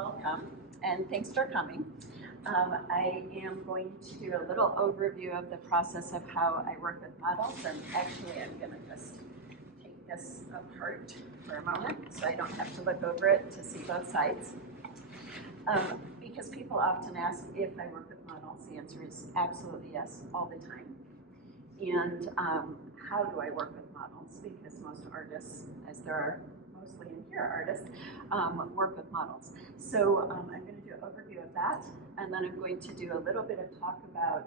welcome, and thanks for coming. I am going to do a little overview of the process of how I work with models, and actually I'm going to just take this apart for a moment so I don't have to look over it to see both sides. Because people often ask if I work with models, the answer is absolutely yes, all the time. And how do I work with models? Because most artists, as there are mostly in here artists, work with models. So I'm going to do an overview of that, and then I'm going to do a little bit of talk about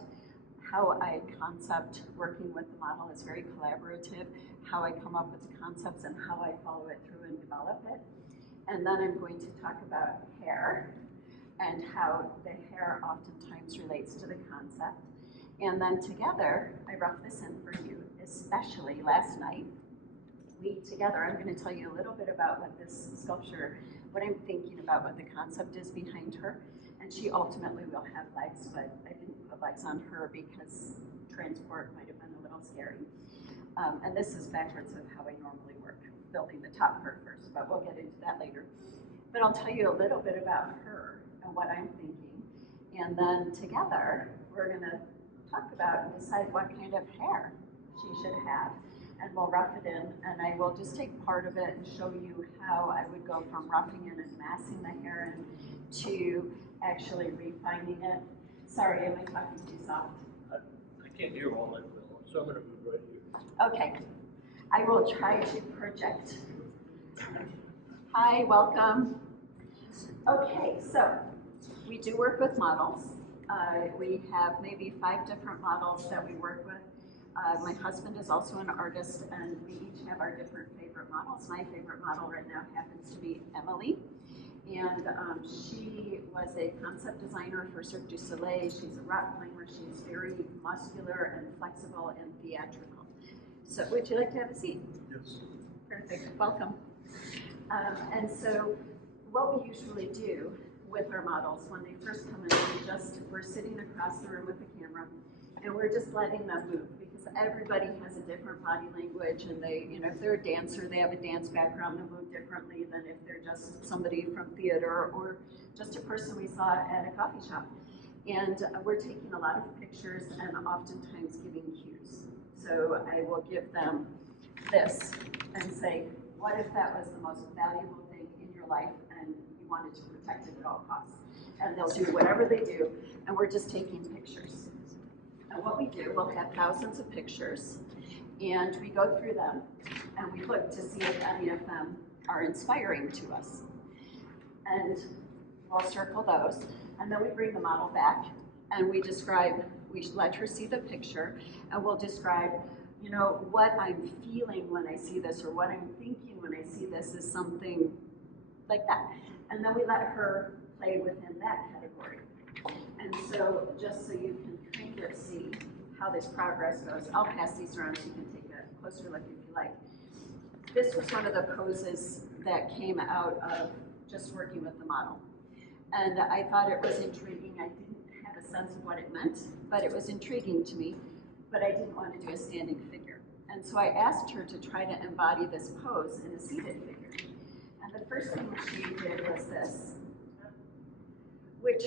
how I concept working with the model. Is very collaborative, how I come up with the concepts and how I follow it through and develop it. And then I'm going to talk about hair and how the hair oftentimes relates to the concept. And then together, I roughed this in for you, especially last night. We together, I'm going to tell you a little bit about what this sculpture, what I'm thinking about, what the concept is behind her. And she ultimately will have legs, but I didn't put legs on her because transport might have been a little scary. And this is backwards of how I normally work, building the top part first, but we'll get into that later. But I'll tell you a little bit about her and what I'm thinking. And then together, we're going to talk about and decide what kind of hair she should have. And we'll rough it in, and I will just take part of it and show you how I would go from roughing in and massing the hair in to actually refining it. Sorry, am I talking too soft? I can't hear all that well, so I'm going to move right here. Okay, I will try to project. Hi, welcome. Okay, so we do work with models. We have maybe 5 different models that we work with. My husband is also an artist, and we each have our different favorite models. My favorite model right now happens to be Emily, and she was a concept designer for Cirque du Soleil. She's a rock climber. She's very muscular and flexible and theatrical. So would you like to have a seat? Yes. Perfect, welcome. And so what we usually do with our models when they first come in, we're sitting across the room with the camera, and we're just letting them move, because everybody has a different body language, and they, if they're a dancer, they have a dance background, they move differently than if they're just somebody from theater or just a person we saw at a coffee shop. And we're taking a lot of pictures and oftentimes giving cues. So I will give them this and say, what if that was the most valuable thing in your life and you wanted to protect it at all costs? And they'll do whatever they do, and we're just taking pictures. And what we do, we'll have thousands of pictures, and we go through them, and we look to see if any of them are inspiring to us. And we'll circle those, and then we bring the model back, and we let her see the picture, and we'll describe, what I'm feeling when I see this, or what I'm thinking when I see this is something like that. And then we let her play within that category. And so just so you can kind of see how this progress goes, I'll pass these around so you can take a closer look if you like. This was one of the poses that came out of just working with the model. And I thought it was intriguing. I didn't have a sense of what it meant, but it was intriguing to me. But I didn't want to do a standing figure. And so I asked her to try to embody this pose in a seated figure. And the first thing she did was this, which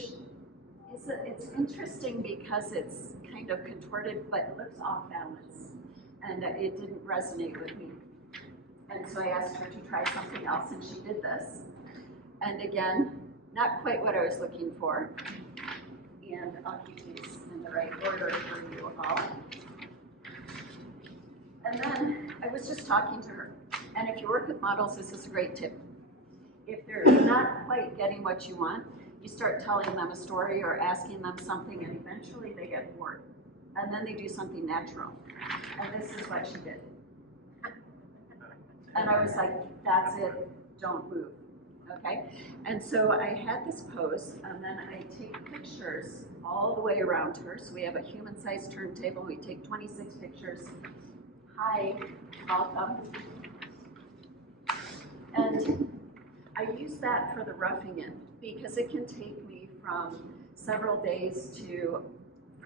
it's interesting because it's kind of contorted, but it looks off balance, and it didn't resonate with me. And so I asked her to try something else, and she did this. And again, not quite what I was looking for. And I'll keep these in the right order for you all. And then I was just talking to her. And if you work with models, this is a great tip. If they're not quite getting what you want, you start telling them a story or asking them something, and eventually they get bored. And then they do something natural. And this is what she did. And I was like, that's it, don't move, okay? And so I had this pose, and then I take pictures all the way around her. So we have a human-sized turntable, we take 26 pictures. Hi, welcome. And I use that for the roughing in, because it can take me from several days to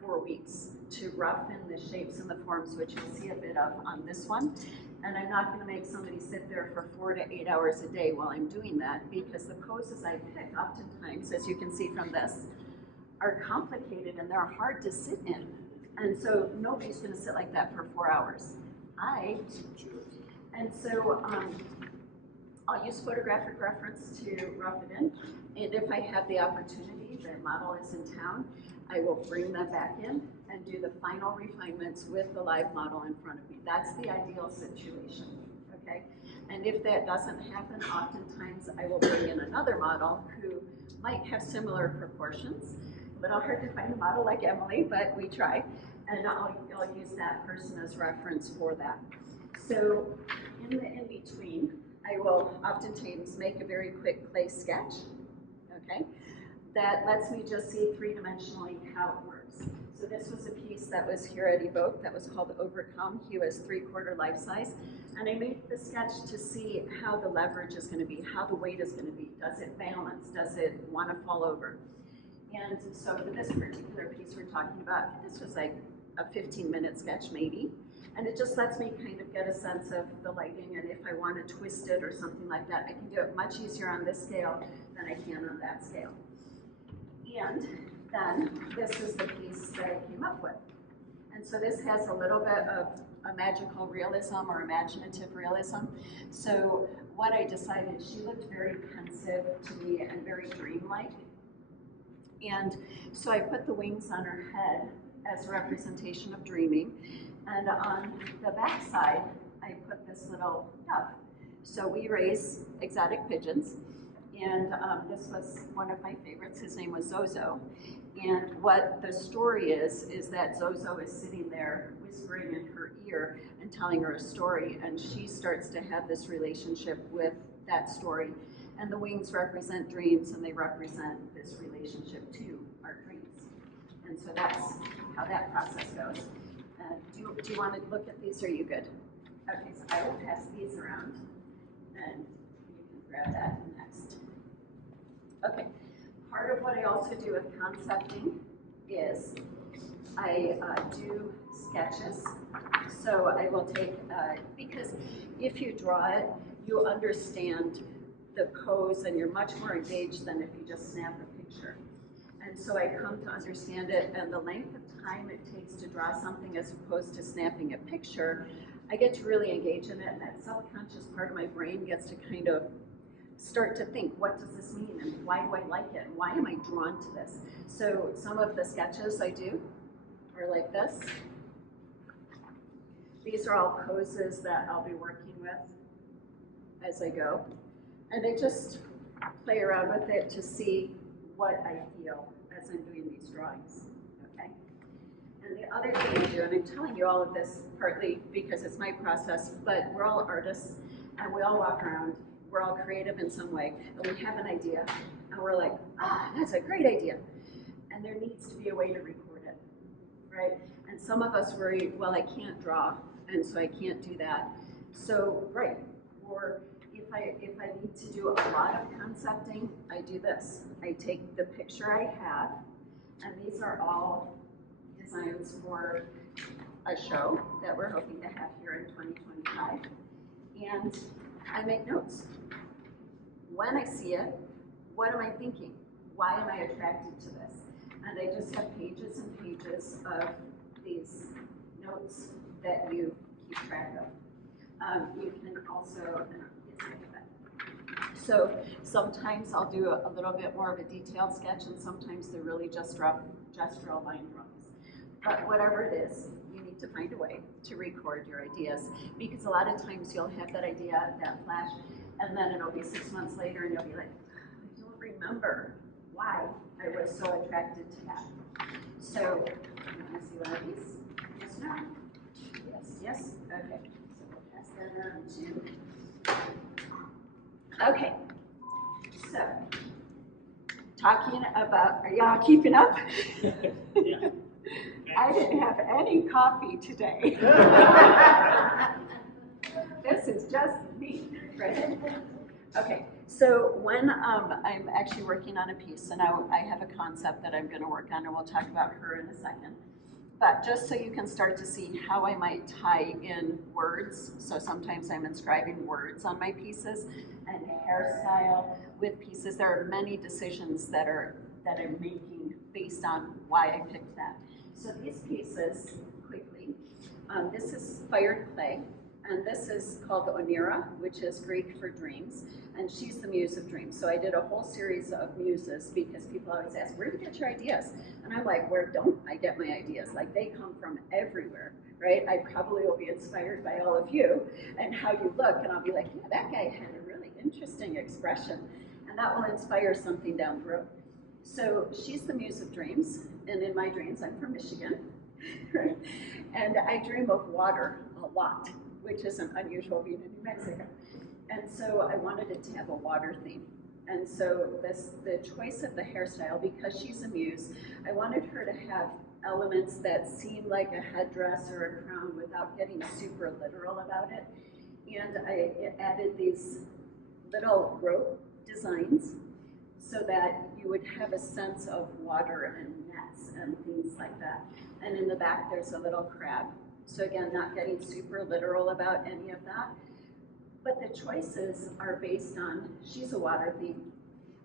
4 weeks to rough in the shapes and the forms, which you'll see a bit of on this one. And I'm not going to make somebody sit there for 4 to 8 hours a day while I'm doing that, because the poses I pick oftentimes, as you can see from this, are complicated and they're hard to sit in. And so nobody's going to sit like that for 4 hours. And so I'll use photographic reference to rough it in. And if I have the opportunity, the model is in town, I will bring them back in and do the final refinements with the live model in front of me. That's the ideal situation, okay? And if that doesn't happen, oftentimes I will bring in another model who might have similar proportions. A little hard to find a model like Emily, but we try. And I'll use that person as reference for that. So in the in-between, I will oftentimes make a very quick clay sketch, okay? That lets me just see three-dimensionally how it works. So this was a piece that was here at Evoke that was called Overcome. He was 3/4 life size. And I made the sketch to see how the leverage is going to be, how the weight is going to be. Does it balance? Does it want to fall over? And so for this particular piece we're talking about, this was like a 15-minute sketch maybe. And it just lets me kind of get a sense of the lighting, and if I want to twist it or something like that, I can do it much easier on this scale than I can on that scale. And then this is the piece that I came up with. And so this has a little bit of a magical realism or imaginative realism. So what I decided, she looked very pensive to me and very dreamlike. And so I put the wings on her head as a representation of dreaming. And on the back side, I put this little dove. So we raise exotic pigeons. And this was one of my favorites. His name was Zozo. And what the story is that Zozo is sitting there whispering in her ear and telling her a story. And she starts to have this relationship with that story. And the wings represent dreams, and they represent this relationship to our dreams. And so that's how that process goes. Do you want to look at these, or are you good? Okay, so I will pass these around, and you can grab that next. Okay, part of what I also do with concepting is I do sketches. So I will take, because if you draw it, you understand the pose and you're much more engaged than if you just snap a picture. And so I come to understand it, and the length of time it takes to draw something as opposed to snapping a picture, I get to really engage in it, and that subconscious part of my brain gets to kind of start to think, what does this mean, and why do I like it, and why am I drawn to this? So some of the sketches I do are like this. These are all poses that I'll be working with as I go. And I just play around with it to see what I feel as I'm doing these drawings, okay? And the other thing I do, and I'm telling you all of this partly because it's my process, but we're all artists, and we all walk around, we're all creative in some way, and we have an idea, and we're like, that's a great idea. And there needs to be a way to record it, right? And some of us worry, well, I can't draw, and so I can't do that. So, right, or if I need to do a lot of concepting, I do this. I take the picture I have, and these are all designs for a show that we're hoping to have here in 2025. And I make notes. When I see it, what am I thinking? Why am I attracted to this? And I just have pages and pages of these notes that you keep track of. You can also, so sometimes I'll do a little bit more of a detailed sketch, and sometimes they're really just rough gestural line drawings. But whatever it is, you need to find a way to record your ideas, because a lot of times you'll have that idea, that flash, and then it'll be 6 months later and you'll be like, I don't remember why I was so attracted to that. So, you want to see one of these? Yes, no? Yes, yes? Okay, so we'll pass that around too. Okay, so talking about, are y'all keeping up? Yeah. I didn't have any coffee today. This is just me, right? Okay, so when I'm actually working on a piece, and I have a concept that I'm going to work on, and we'll talk about her in a second. But just so you can start to see how I might tie in words. So sometimes I'm inscribing words on my pieces and hairstyle with pieces. There are many decisions that I'm making based on why I picked that. So these pieces, quickly, this is fired clay, and this is called Onira, which is Greek for dreams, and she's the muse of dreams. So I did a whole series of muses because people always ask, where do you get your ideas? And I'm like, where don't I get my ideas? Like, they come from everywhere, right? I probably will be inspired by all of you and how you look, and I'll be like, yeah, that guy had a really interesting expression, and that will inspire something down the road. So she's the muse of dreams, and in my dreams, I'm from Michigan, right? And I dream of water a lot, which isn't unusual being in New Mexico. And so I wanted it to have a water theme. And so the choice of the hairstyle, because she's a muse, I wanted her to have elements that seem like a headdress or a crown without getting super literal about it. And I added these little rope designs so that you would have a sense of water and nets and things like that. And in the back, there's a little crab. So again, not getting super literal about any of that. But the choices are based on, she's a water theme.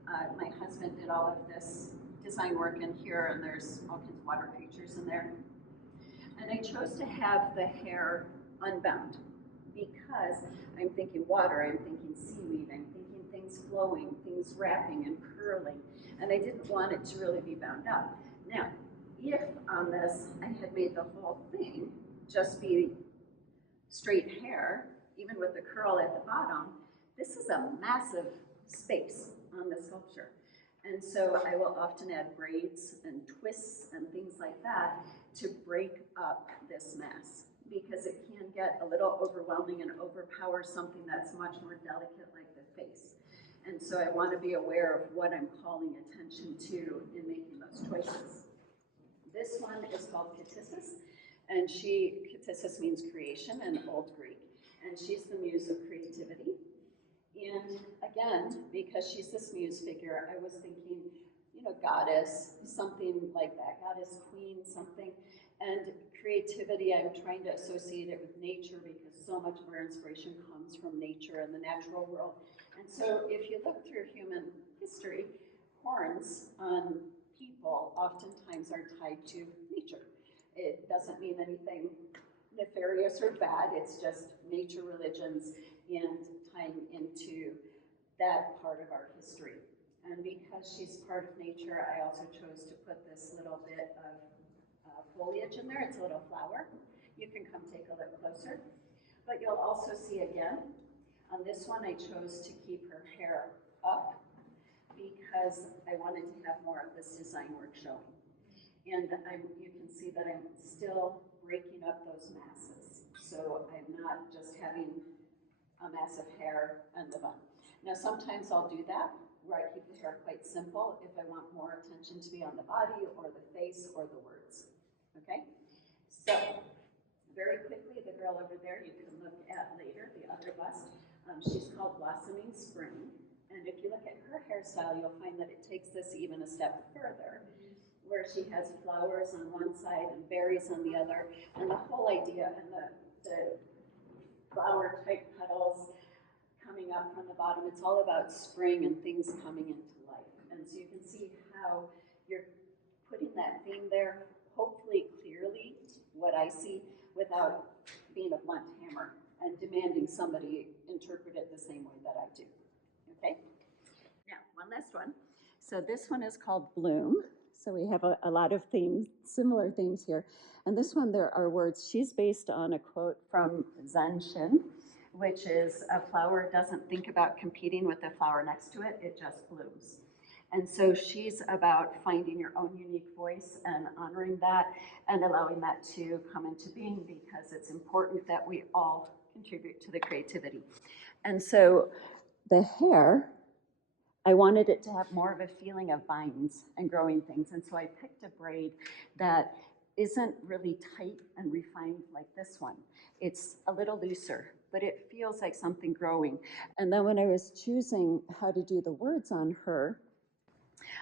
My husband did all of this design work in here, and there's all kinds of water creatures in there. And I chose to have the hair unbound because I'm thinking water, I'm thinking seaweed, I'm thinking things flowing, things wrapping and curling, and I didn't want it to really be bound up. Now, if on this I had made the whole thing just be straight hair, even with the curl at the bottom, this is a massive space on the sculpture. And so I will often add braids and twists and things like that to break up this mass, because it can get a little overwhelming and overpower something that's much more delicate like the face. And so I want to be aware of what I'm calling attention to in making those choices. This one is called Ktissis, and Ktissis means creation in Old Greek, and she's the muse of creativity. And again, because she's this muse figure, I was thinking, goddess, something like that, goddess, queen, something. And creativity, I'm trying to associate it with nature because so much of our inspiration comes from nature and the natural world. And so if you look through human history, horns on people oftentimes are tied to nature. It doesn't mean anything nefarious or bad, it's just nature religions and tying into that part of our history. And because she's part of nature, I also chose to put this little bit of foliage in there. It's a little flower. You can come take a look closer. But you'll also see again, on this one I chose to keep her hair up because I wanted to have more of this design work showing. And you can see that I'm still breaking up those masses. So I'm not just having a mass of hair and the bun. Now sometimes I'll do that, where I keep the hair quite simple if I want more attention to be on the body or the face or the words, okay? So, very quickly, the girl over there you can look at later, the other bust. She's called Blossoming Spring, and if you look at her hairstyle, you'll find that it takes this even a step further, where she has flowers on one side and berries on the other, and the whole idea, and the flower-type petals coming up from the bottom, it's all about spring and things coming into life. And so you can see how you're putting that theme there, hopefully clearly, what I see, without being a blunt hammer and demanding somebody interpret it the same way that I do, okay? Now, one last one. So this one is called Bloom. So we have a lot of themes, similar themes here. And this one, there are words. She's based on a quote from Zen Shin, which is, a flower doesn't think about competing with the flower next to it, it just blooms. And so she's about finding your own unique voice and honoring that and allowing that to come into being, because it's important that we all contribute to the creativity. And so the hair, I wanted it to have more of a feeling of vines and growing things. And so I picked a braid that isn't really tight and refined like this one. It's a little looser, but it feels like something growing. And then when I was choosing how to do the words on her,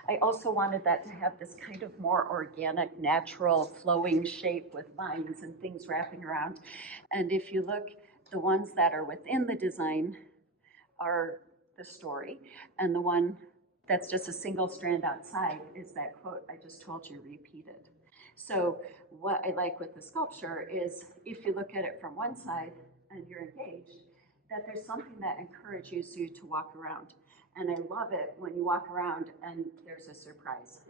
I also wanted that to have this kind of more organic, natural, flowing shape with vines and things wrapping around. And if you look, the ones that are within the design are the story, and the one that's just a single strand outside is that quote I just told you repeated. So what I like with the sculpture is if you look at it from one side and you're engaged, that there's something that encourages you to walk around. And I love it when you walk around and there's a surprise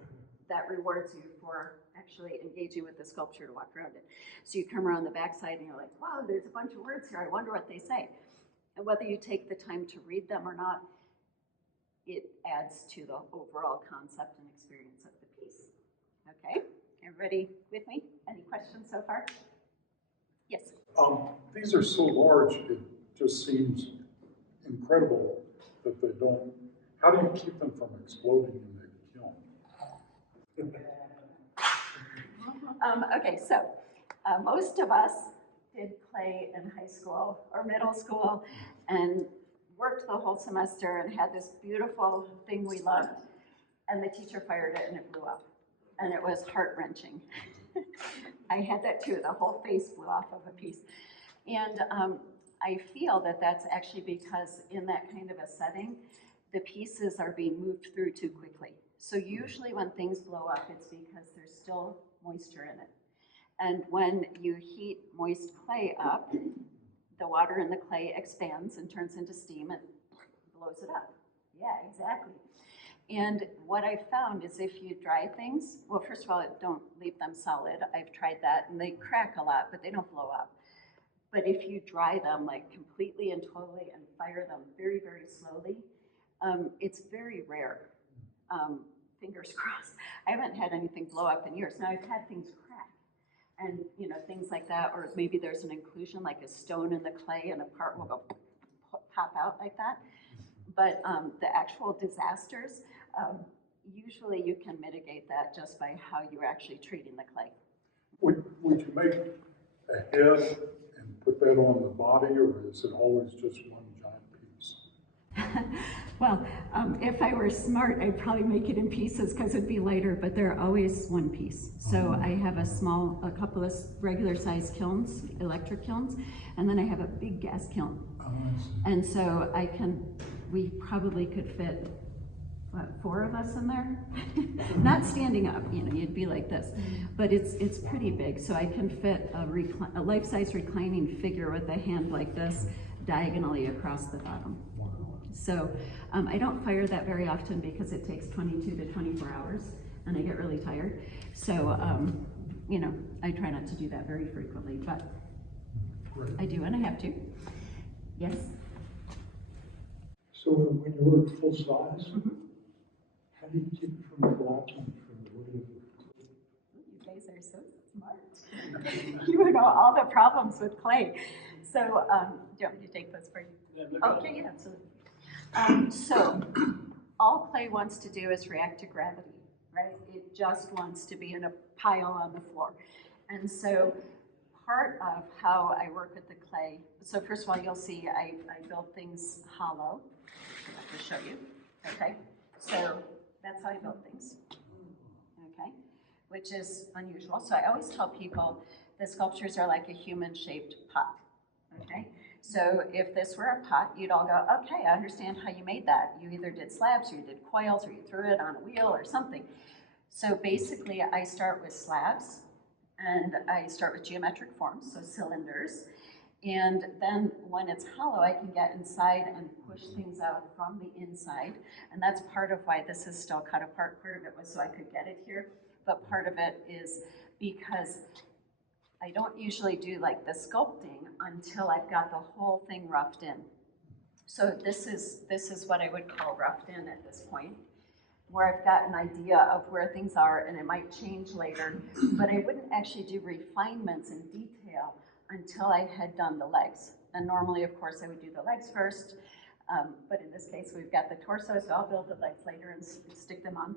that rewards you for actually engaging with the sculpture to walk around it. So you come around the backside and you're like, wow, there's a bunch of words here. I wonder what they say. And whether you take the time to read them or not, it adds to the overall concept and experience of the piece. Okay, everybody with me? Any questions so far? Yes. These are so large, it just seems incredible that they don't. How do you keep them from exploding in the kiln? Okay, so most of us did play in high school or middle school and worked the whole semester and had this beautiful thing we loved, and the teacher fired it and it blew up, and it was heart-wrenching. I had that too, the whole face blew off of a piece. And I feel that that's actually because in that kind of a setting, the pieces are being moved through too quickly. So usually when things blow up, it's because there's still moisture in it. And when you heat moist clay up, the water in the clay expands and turns into steam and blows it up. Yeah, exactly. And what I found is if you dry things, well, first of all, don't leave them solid. I've tried that, and they crack a lot, but they don't blow up. But if you dry them like completely and totally and fire them very, very slowly, it's very rare. Fingers crossed. I haven't had anything blow up in years. Now I've had things crack and things like that, or maybe there's an inclusion like a stone in the clay and a part will go pop out like that. But the actual disasters, usually you can mitigate that just by how you're actually treating the clay. Would you make a head and put that on the body, or is it always just one giant piece? Well, if I were smart, I'd probably make it in pieces because it'd be lighter, but they're always one piece. So I have a couple of regular sized kilns, electric kilns, and then I have a big gas kiln. And so we probably could fit, what, 4 of us in there? Not standing up, you'd be like this. But it's pretty big, so I can fit a life-size reclining figure with a hand like this diagonally across the bottom. So I don't fire that very often because it takes 22 to 24 hours and I get really tired. So, I try not to do that very frequently, but I do and I have to. Yes? So when you work full size, how do you keep it from collapsing from the weight of it? You guys are so smart. You know all the problems with clay. So, do you want me to take this for you? Yeah, Okay, yeah, absolutely. So, all clay wants to do is react to gravity, right? It just wants to be in a pile on the floor. And so, part of how I work with the clay, so first of all, you'll see I build things hollow. I'll just show you, okay? So, that's how I build things, okay? Which is unusual. So I always tell people the sculptures are like a human-shaped pot, okay? So if this were a pot, you'd all go, okay, I understand how you made that. You either did slabs, or you did coils, or you threw it on a wheel or something. So basically, I start with slabs, and I start with geometric forms, so cylinders. And then when it's hollow, I can get inside and push things out from the inside. And that's part of why this is still cut apart. Part of it was so I could get it here, but part of it is because I don't usually do like the sculpting until I've got the whole thing roughed in. So this is what I would call roughed in at this point, where I've got an idea of where things are, and it might change later, but I wouldn't actually do refinements in detail until I had done the legs. And normally, of course, I would do the legs first, but in this case, we've got the torso, so I'll build the legs later and stick them on.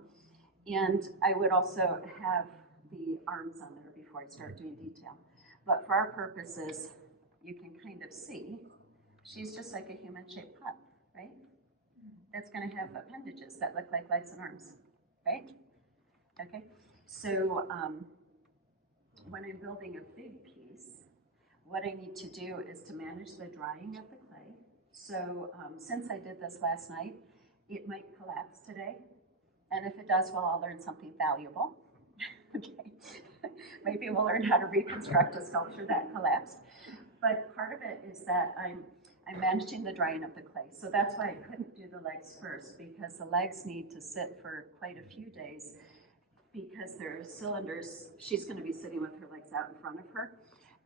And I would also have the arms on there before I start doing detail. But for our purposes, you can kind of see, she's just like a human-shaped pot, right? That's gonna have appendages that look like legs and arms. right? Okay, so when I'm building a big piece, what I need to do is to manage the drying of the clay. So since I did this last night, it might collapse today. And if it does, well, I'll learn something valuable. Okay, maybe we'll learn how to reconstruct a sculpture that collapsed. But part of it is that I'm managing the drying of the clay. So that's why I couldn't do the legs first, because the legs need to sit for quite a few days, because there's cylinders. She's going to be sitting with her legs out in front of her.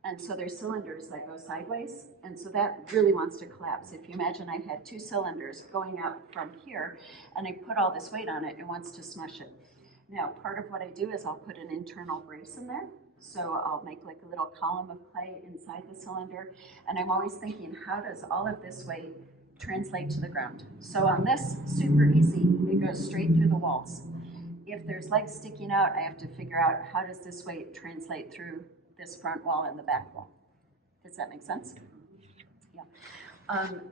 And so there's cylinders that go sideways, and so that really wants to collapse. If you imagine I had 2 cylinders going out from here, and I put all this weight on it, it wants to smush it. Now, part of what I do is I'll put an internal brace in there. So I'll make like a little column of clay inside the cylinder, and I'm always thinking, how does all of this weight translate to the ground? So on this, super easy, it goes straight through the walls. If there's legs sticking out, I have to figure out how does this weight translate through this front wall and the back wall. Does that make sense? Yeah.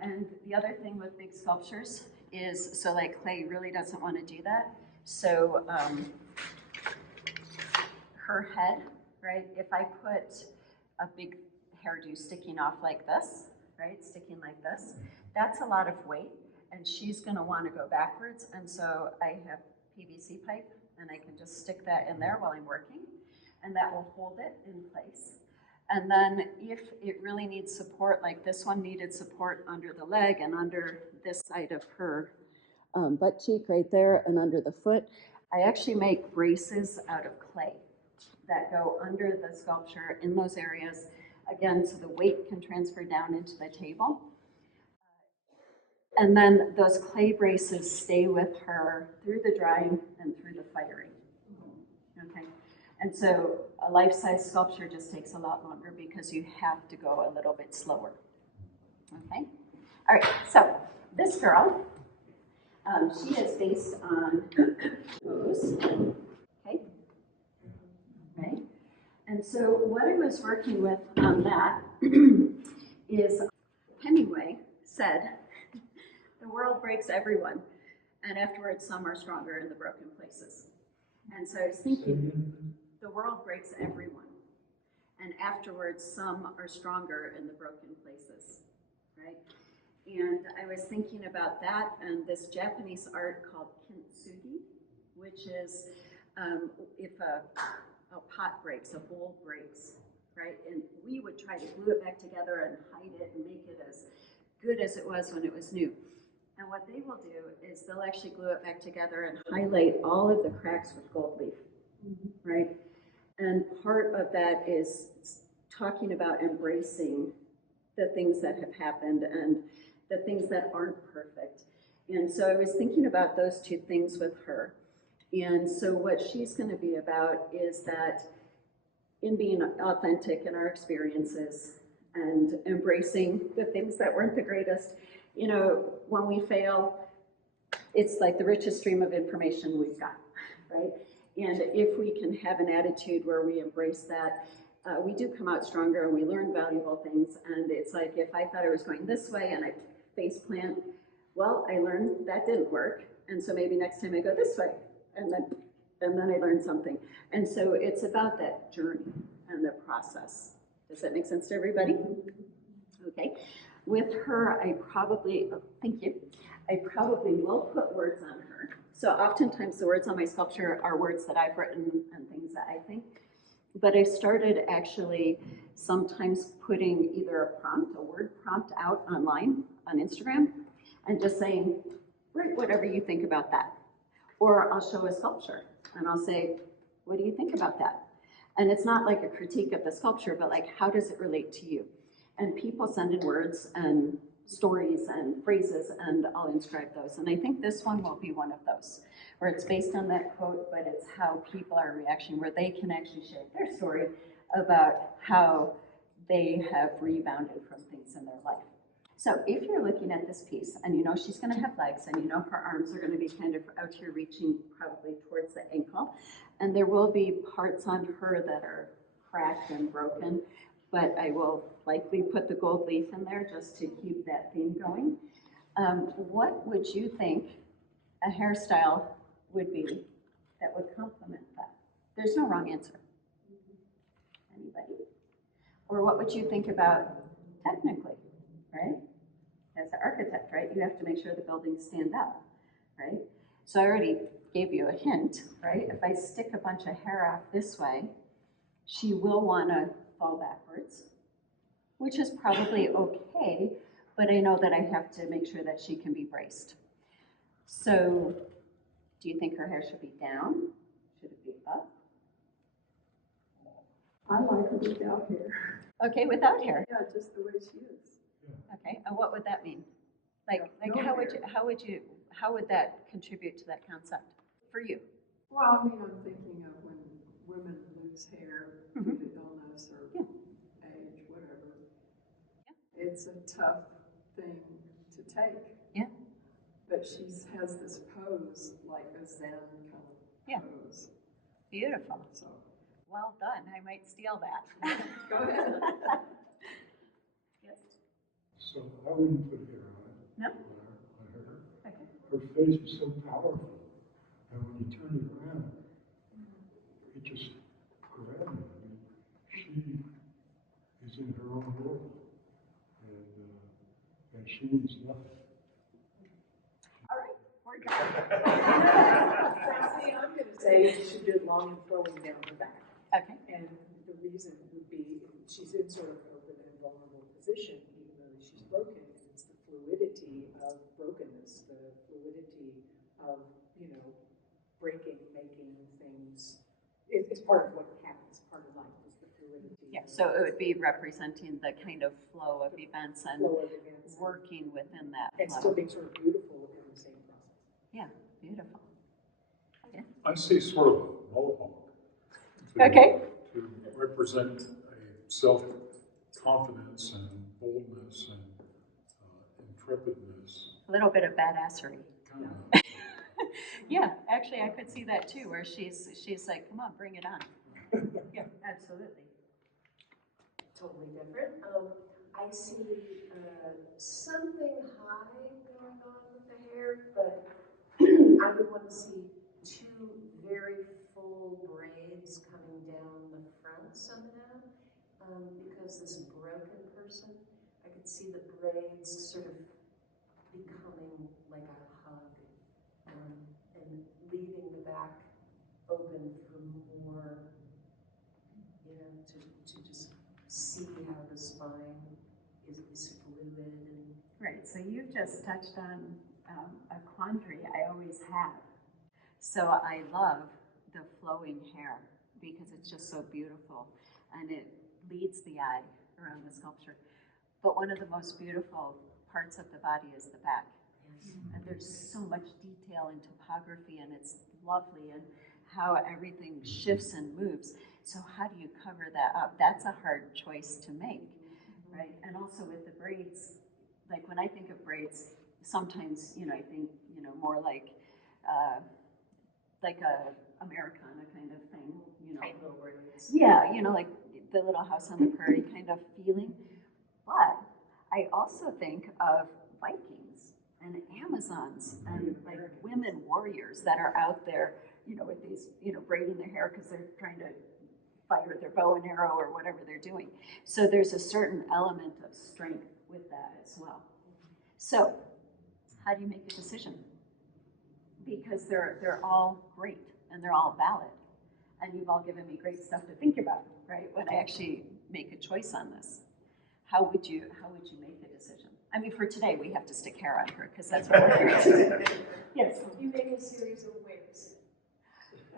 And the other thing with big sculptures is, so like clay really doesn't want to do that. So her head, right? If I put a big hairdo sticking off like this, right? Sticking like this, that's a lot of weight, and she's going to want to go backwards. And so I have PVC pipe, and I can just stick that in there while I'm working, and that will hold it in place. And then if it really needs support, like this one needed support under the leg and under this side of her butt cheek right there and under the foot, I actually make braces out of clay that go under the sculpture in those areas, again, so the weight can transfer down into the table. And then those clay braces stay with her through the drying and through the firing. Okay, and so a life-size sculpture just takes a lot longer because you have to go a little bit slower. Okay, all right, so this girl, she is based on Poole. Okay, right? And so what I was working with on that is Hemingway said, the world breaks everyone, and afterwards some are stronger in the broken places. And so I was thinking, the world breaks everyone, and afterwards some are stronger in the broken places, right? And I was thinking about that and this Japanese art called kintsugi, which is if a pot breaks, a bowl breaks, right? And we would try to glue it back together and hide it and make it as good as it was when it was new. And what they will do is they'll actually glue it back together and highlight all of the cracks with gold leaf, right? And part of that is talking about embracing the things that have happened and the things that aren't perfect. And so I was thinking about those 2 things with her. And so what she's going to be about is that in being authentic in our experiences and embracing the things that weren't the greatest. You know, when we fail, it's like the richest stream of information we've got, right? And if we can have an attitude where we embrace that, we do come out stronger and we learn valuable things. And it's like, if I thought I was going this way and I face plant, well, I learned that didn't work. And so maybe next time I go this way, and then I learned something. And so it's about that journey and the process. Does that make sense to everybody? Okay. With her, I probably will put words on her. So oftentimes the words on my sculpture are words that I've written and things that I think. But I started actually sometimes putting either a prompt, a word prompt out online on Instagram, and just saying, write whatever you think about that. Or I'll show a sculpture and I'll say, what do you think about that? And it's not like a critique of the sculpture, but like, how does it relate to you? And people send in words and stories and phrases, and I'll inscribe those. And I think this one will be one of those, where it's based on that quote, but it's how people are reacting, where they can actually share their story about how they have rebounded from things in their life. So if you're looking at this piece and you know she's going to have legs and you know her arms are going to be kind of out here reaching probably towards the ankle, and there will be parts on her that are cracked and broken, but I will likely put the gold leaf in there just to keep that theme going. What would you think a hairstyle would be that would complement that? There's no wrong answer. Anybody? Or what would you think about technically, right? As an architect, right? You have to make sure the buildings stand up, right? So I already gave you a hint, right? If I stick a bunch of hair off this way, she will want to fall backwards, which is probably okay, but I know that I have to make sure that she can be braced. So do you think her hair should be down? Should it be up? I like her without hair. Okay, without hair. Yeah, just the way she is. Okay, and what would that mean? Like No how would that contribute to that concept for you? Well, I mean, I'm thinking of when women lose hair due to illness or age, whatever. Yeah. It's a tough thing to take. Yeah. But she has this pose, like a Zen kind of pose. Beautiful. So, Well done. I might steal that. go ahead. Yes. So I wouldn't put hair on it. No? On her. Okay. Her face is so powerful. And when you turn it around, it just grabs me. I mean, she is in her own world. And she needs nothing. All right, we're done. Kristine, I'm going to say you should do it long and flowing down the back. Okay. And the reason would be she's in sort of an open and vulnerable position, even though she's broken. It's the fluidity of brokenness, the fluidity of, breaking, making things. It's part of what happens, part of life is the fluidity. Yeah, so it would be representing the kind of flow of events and flow of events working within that and flow. still being sort of beautiful in the same process. Yeah, beautiful. Okay. I see sort of a mohawk. Okay. To represent a self-confidence and boldness and intrepidness. A little bit of badassery. Kind of. Yeah, actually, I could see that too, where she's like, come on, bring it on. Yeah, absolutely. Totally different. I see something high going on with the hair, but I would want to see two very full braids coming down the front somehow, because this broken person, I could see the braids sort of becoming like a hug, and leaving the back open for more, to just see how the spine is fluid and. Right, so you just touched on a quandary I always have. So I love the flowing hair because it's just so beautiful and it leads the eye around the sculpture. But one of the most beautiful parts of the body is the back. Yes. And there's so much detail and topography and it's lovely and how everything shifts and moves. So how do you cover that up? That's a hard choice to make, right? And also with the braids, like when I think of braids, sometimes, I think, more like a Americana kind of thing, Little braids. Yeah, like the Little House on the Prairie kind of feeling. But I also think of Vikings and Amazons and like women warriors that are out there, with these, braiding their hair because they're trying to fire their bow and arrow or whatever they're doing. So there's a certain element of strength with that as well. So how do you make a decision? Because they're all great and they're all valid. And you've all given me great stuff to think about, right? When I actually make a choice on this. How would you make the decision? I mean, for today, we have to stick hair on her because that's what we're here to do. Yes. You make a series of wigs.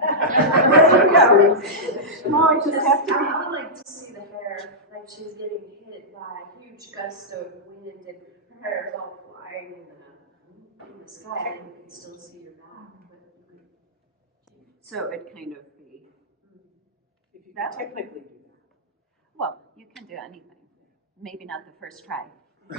There you go. No, I just have to. I would like to see the hair like she's getting hit by a huge gust of wind and her hair is all flying in the sky and you can still see your back. So it kind of be. If you That can way. technically do that. Well, you can do anything. Maybe not the first try. I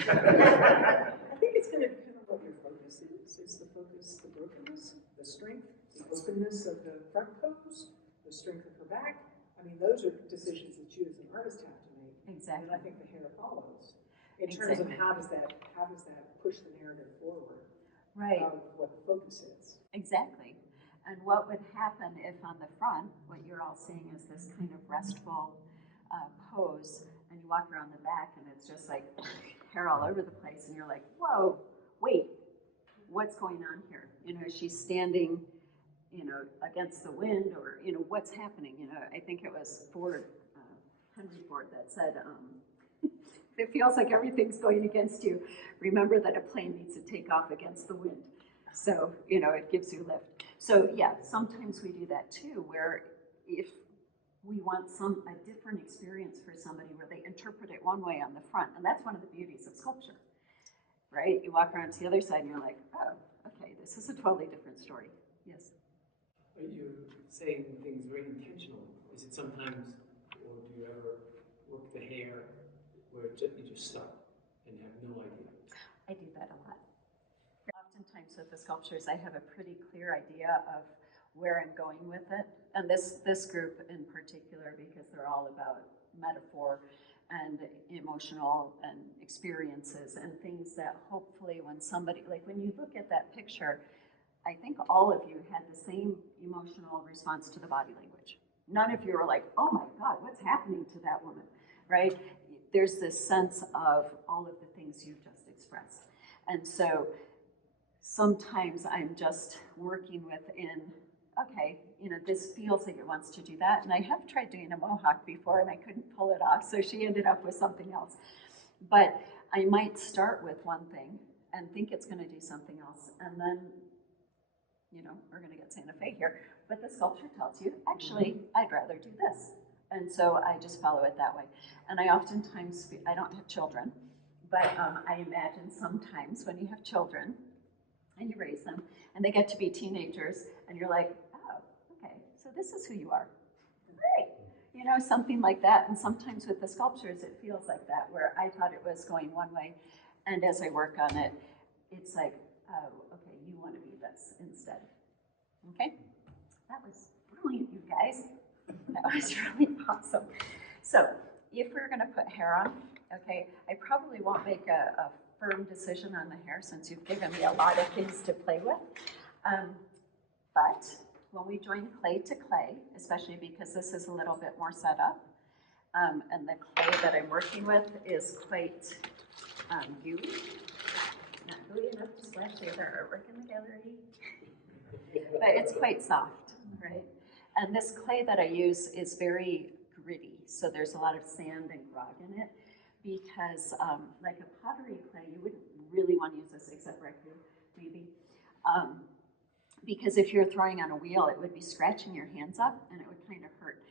think it's going to depend on what your focus is. Is the focus the brokenness, the strength, the openness of the front pose, the strength of her back? I mean, those are decisions that you as an artist have to make. Exactly. And I think the hair follows. In terms of how does that push the narrative forward? Right. Of what the focus is. Exactly. And what would happen if on the front, what you're all seeing is this kind of restful pose, and you walk around the back and it's just like hair all over the place, and you're like, whoa, wait, what's going on here? You know, she's standing, you know, against the wind, or, you know, what's happening? You know, I think it was Ford, Henry Ford, that said, if it feels like everything's going against you, remember that a plane needs to take off against the wind. So, you know, it gives you lift. So yeah, sometimes we do that too, where if we want a different experience for somebody where they interpret it one way on the front, and that's one of the beauties of sculpture, right? You walk around to the other side and you're like, oh, okay, this is a totally different story. Yes? Are you saying things very intentional? Is it sometimes, or do you ever work the hair where you just stop and have no idea? I do that a lot. Oftentimes with the sculptures, I have a pretty clear idea of where I'm going with it. And this group in particular, because they're all about metaphor and emotional and experiences and things that hopefully when somebody, like when you look at that picture, I think all of you had the same emotional response to the body language. None of you are like, oh my God, what's happening to that woman, right? There's this sense of all of the things you've just expressed. And so sometimes I'm just working within, okay, you know, this feels like it wants to do that. And I have tried doing a mohawk before and I couldn't pull it off, so she ended up with something else. But I might start with one thing and think it's gonna do something else, and then, you know, we're gonna get Santa Fe here, but the sculpture tells you, actually, I'd rather do this. And so I just follow it that way. And I oftentimes, I don't have children, but I imagine sometimes when you have children and you raise them and they get to be teenagers and you're like, oh, okay, so this is who you are. Great. You know, something like that. And sometimes with the sculptures, it feels like that, where I thought it was going one way, and as I work on it, it's like, oh, okay, you want to be this instead. Okay? That was brilliant, you guys. That was really awesome. So, if we're going to put hair on, okay, I probably won't make a firm decision on the hair since you've given me a lot of things to play with. But when we join clay to clay, especially because this is a little bit more set up, and the clay that I'm working with is quite gooey. Not gooey enough to splash the other artwork in the gallery, but it's quite soft, right? And this clay that I use is very gritty, so there's a lot of sand and grog in it, because like a pottery clay, you wouldn't really want to use this except right here, maybe. Because if you're throwing on a wheel, it would be scratching your hands up and it would kind of hurt.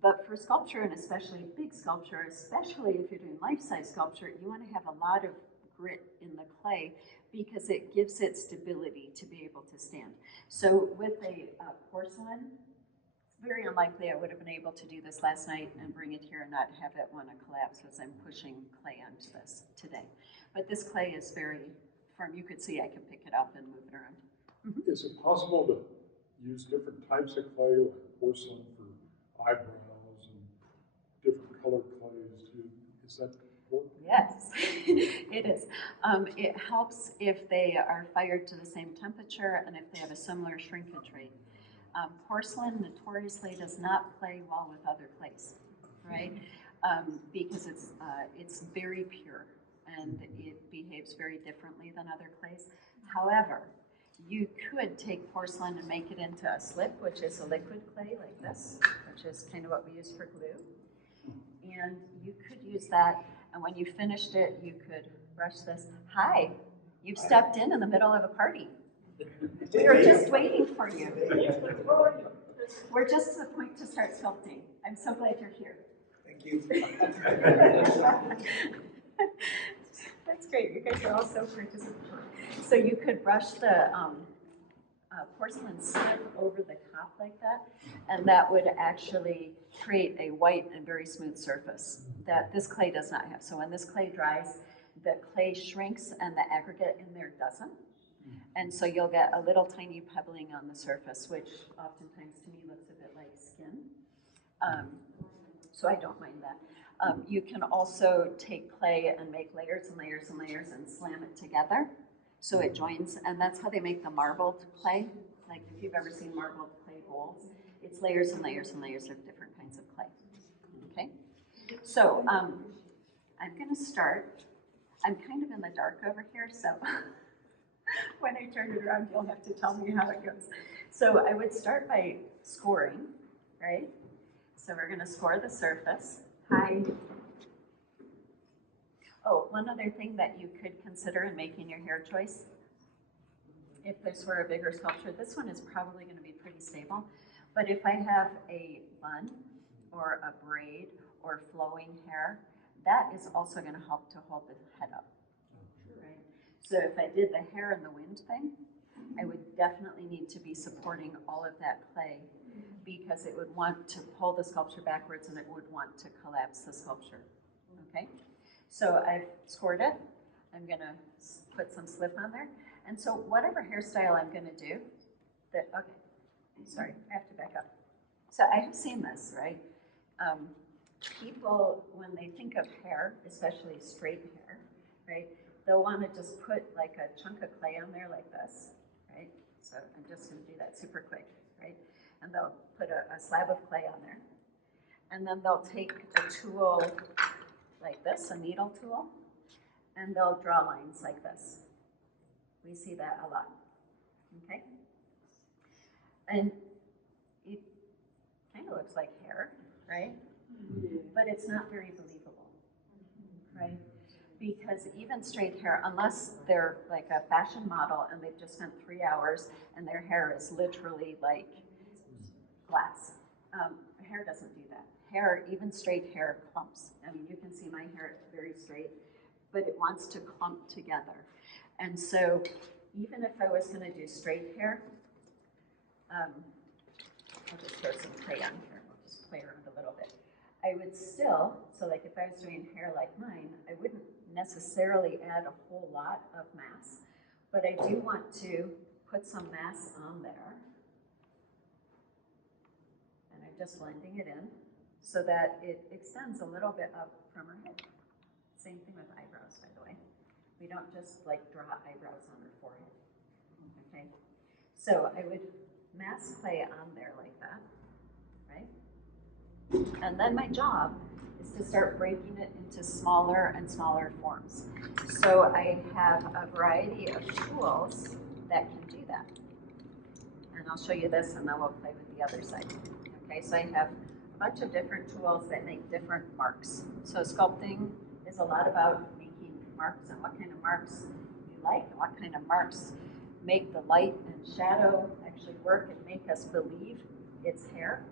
But for sculpture, and especially big sculpture, especially if you're doing life-size sculpture, you want to have a lot of grit in the clay because it gives it stability to be able to stand. So with a porcelain, it's very unlikely I would have been able to do this last night and bring it here and not have it want to collapse as I'm pushing clay onto this today. But this clay is very firm. You could see I can pick it up and move it around. Mm-hmm. Is it possible to use different types of clay, like porcelain for eyebrows and different color clays too? Is that work? Yes, it is. It helps if they are fired to the same temperature and if they have a similar shrinkage rate. Porcelain notoriously does not play well with other clays, right? Because it's very pure and it behaves very differently than other clays. However, you could take porcelain and make it into a slip, which is a liquid clay like this, which is kind of what we use for glue. And you could use that, and when you finished it, you could brush this. Hi, you've stepped in the middle of a party. We were just waiting for you. We're just to the point to start sculpting. I'm so glad you're here. Thank you. That's great. You guys are all so participatory. So you could brush the porcelain slip over the top like that, and that would actually create a white and very smooth surface that this clay does not have. So when this clay dries, the clay shrinks and the aggregate in there doesn't. And so you'll get a little tiny pebbling on the surface, which oftentimes to me looks a bit like skin. So I don't mind that. You can also take clay and make layers and layers and layers and slam it together so it joins, and that's how they make the marbled clay like if you've ever seen marbled clay bowls, it's layers and layers and layers of different kinds of clay. Okay? So I'm going to start. I'm kind of in the dark over here, so when I turn it around, you'll have to tell me how it goes. So I would start by scoring, right? So we're going to score the surface. Hi. Oh, one other thing that you could consider in making your hair choice, if this were a bigger sculpture, this one is probably going to be pretty stable. But if I have a bun or a braid or flowing hair, that is also going to help to hold the head up, right? So if I did the hair in the wind thing, I would definitely need to be supporting all of that clay because it would want to pull the sculpture backwards and it would want to collapse the sculpture, okay? So I've scored it. I'm going to put some slip on there. And so whatever hairstyle I'm going to do, okay, sorry, I have to back up. So I have seen this, right? People, when they think of hair, especially straight hair, right, they'll want to just put like a chunk of clay on there like this, right? So I'm just going to do that super quick, right? And they'll put a slab of clay on there. And then they'll take a tool like this, a needle tool, and they'll draw lines like this. We see that a lot, okay? And it kind of looks like hair, right? But it's not very believable, right? Because even straight hair, unless they're like a fashion model and they've just spent 3 hours and their hair is literally like glass, hair doesn't do that. Hair, even straight hair, clumps. I mean, you can see my hair, it's very straight, but it wants to clump together. And so even if I was going to do straight hair, I'll just throw some clay on here. We'll just play around a little bit. I would still, so like if I was doing hair like mine, I wouldn't necessarily add a whole lot of mass, but I do want to put some mass on there. And I'm just blending it in so that it extends a little bit up from her head. Same thing with eyebrows, by the way. We don't just like draw eyebrows on her forehead, okay? So I would mass clay on there like that, right? And then my job is to start breaking it into smaller and smaller forms. So I have a variety of tools that can do that. And I'll show you this and then we'll play with the other side. Okay, so I have a bunch of different tools that make different marks. So sculpting is a lot about making marks and what kind of marks you like and what kind of marks make the light and shadow actually work and make us believe it's hair.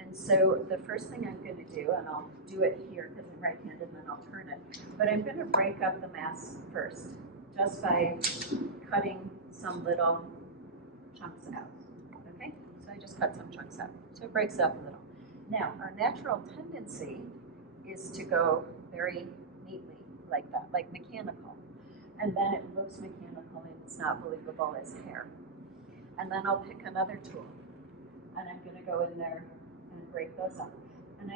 And so the first thing I'm going to do, and I'll do it here because I'm right-handed and then I'll turn it, but I'm going to break up the mass first just by cutting some little chunks out. Okay, so I just cut some chunks out. So it breaks up a little. Now, our natural tendency is to go very neatly like that, like mechanical. And then it looks mechanical and it's not believable as hair. And then I'll pick another tool and I'm going to go in there and break those up. And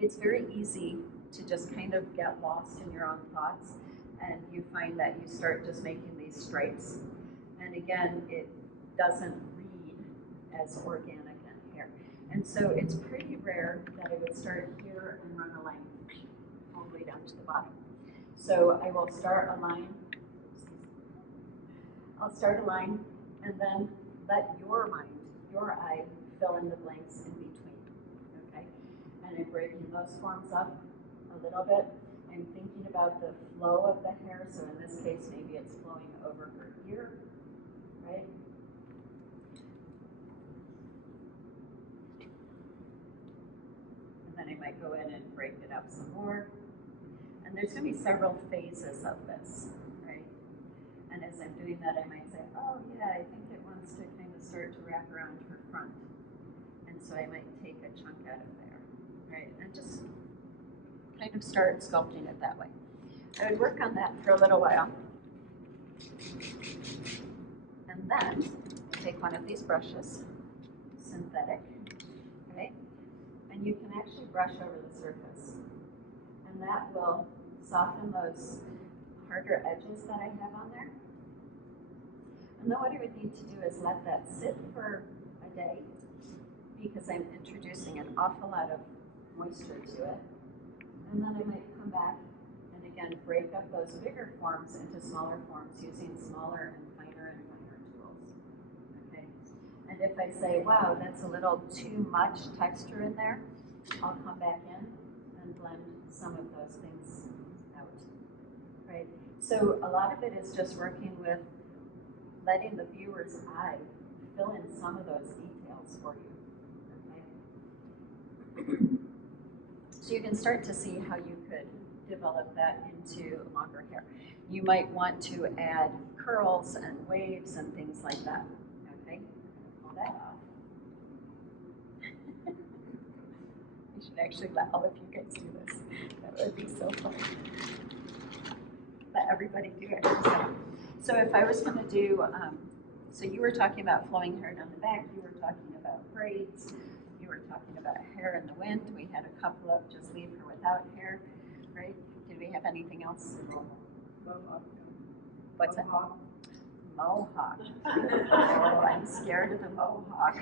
it's very easy to just kind of get lost in your own thoughts and you find that you start just making these stripes. And again, it doesn't read as organic and hair. And so it's pretty rare that I would start here and run a line all the way down to the bottom. So I will start a line. I'll start a line and then let your mind, your eye, fill in the blanks in between, okay? And I'm breaking those forms up a little bit. I'm thinking about the flow of the hair. So in this case, maybe it's flowing over her ear, right? And then I might go in and break it up some more. And there's going to be several phases of this, right? And as I'm doing that, I might say, oh yeah, I think it wants to kind of start to wrap around her front. And so I might take a chunk out of there, right? And just kind of start sculpting it that way. I would work on that for a little while. And then take one of these brushes, synthetic, okay? And you can actually brush over the surface. And that will soften those harder edges that I have on there. And then what I would need to do is let that sit for a day, because I'm introducing an awful lot of moisture to it. And then I might come back and again break up those bigger forms into smaller forms using smaller and finer tools. Okay. And if I say, wow, that's a little too much texture in there, I'll come back in and blend some of those things out. Right? So a lot of it is just working with letting the viewer's eye fill in some of those details for you. Okay? So you can start to see how you could develop that into longer hair. You might want to add curls and waves and things like that. Okay? Pull that off. You should actually let all of you guys do this. That would be so fun. Let everybody do it. So if I was going to do, so you were talking about flowing hair down the back, you were talking about braids, you were talking about hair in the wind. We had a couple of just leave her without hair, right? Did we have anything else? Mohawk. What's that? Mohawk. Oh, I'm scared of the mohawk.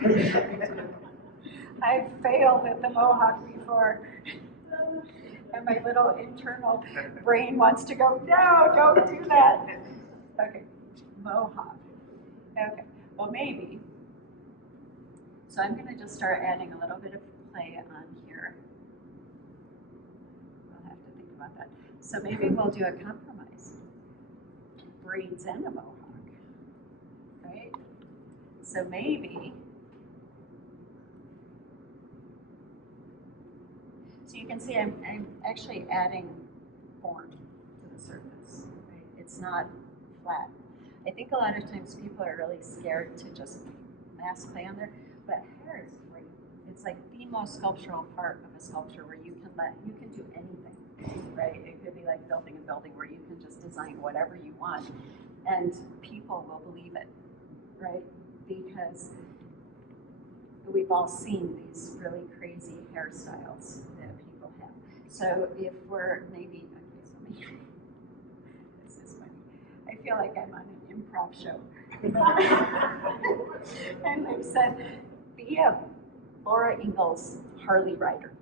I've failed at the mohawk before. And my little internal brain wants to go, no, don't do that. Okay, mohawk. Okay, well maybe. So I'm gonna just start adding a little bit of play on here. I'll have to think about that. So maybe we'll do a compromise. Braids and a mohawk, right? So maybe, so you can see I'm actually adding form to the surface, right? It's not flat. I think a lot of times people are really scared to just mass play on there, but hair is great. It's like the most sculptural part of a sculpture where you can do anything, right? It could be like building a building where you can just design whatever you want, and people will believe it, right? Because we've all seen these really crazy hairstyles that people have. So if we're maybe, okay, so maybe, this is funny. I feel like I'm on an improv show. And they said, be a Laura Ingalls Harley rider.